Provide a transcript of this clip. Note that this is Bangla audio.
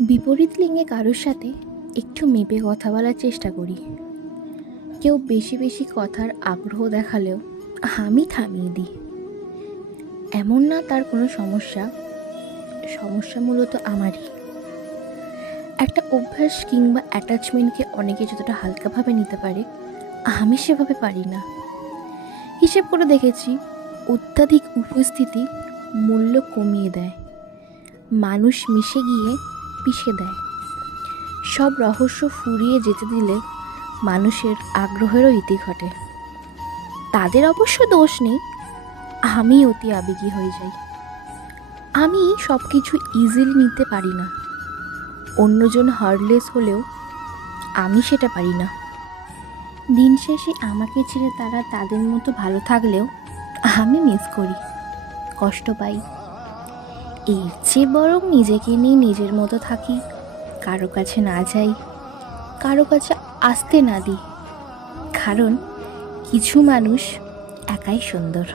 বিপরীত লিঙ্গে কারোর সাথে একটু মেপে কথা বলার চেষ্টা করি। কেউ বেশি বেশি কথার আগ্রহ দেখালেও আমি থামিয়ে দিই। এমন না তার কোনো সমস্যা, সমস্যা মূলত আমারই। একটা অভ্যাস কিংবা অ্যাটাচমেন্টকে অনেকে যতটা হালকাভাবে নিতে পারে, আমি সেভাবে পারি না। হিসেব করে দেখেছি, অত্যাধিক উপস্থিতি মূল্য কমিয়ে দেয়, মানুষ মিশে গিয়ে পিষে দেয়। সব রহস্য ফুরিয়ে যেতে দিলে মানুষের আগ্রহেরও ইতি ঘটে। তাদের অবশ্য দোষ নেই, আমি অতি আবেগী হয়ে যাই। আমি সব কিছু ইজিলি নিতে পারি না। অন্যজন হার্ডলেস হলেও আমি সেটা পারি না। দিন শেষে আমাকে ছেড়ে তারা তাদের মতো ভালো থাকলেও আমি মিস করি, কষ্ট পাই। এর চেয়ে বরং নিজেকে নিয়ে নিজের মতো থাকি, কারো কাছে না যাই, কারো কাছে আসতে না দিই। কারণ কিছু মানুষ একাই সুন্দর।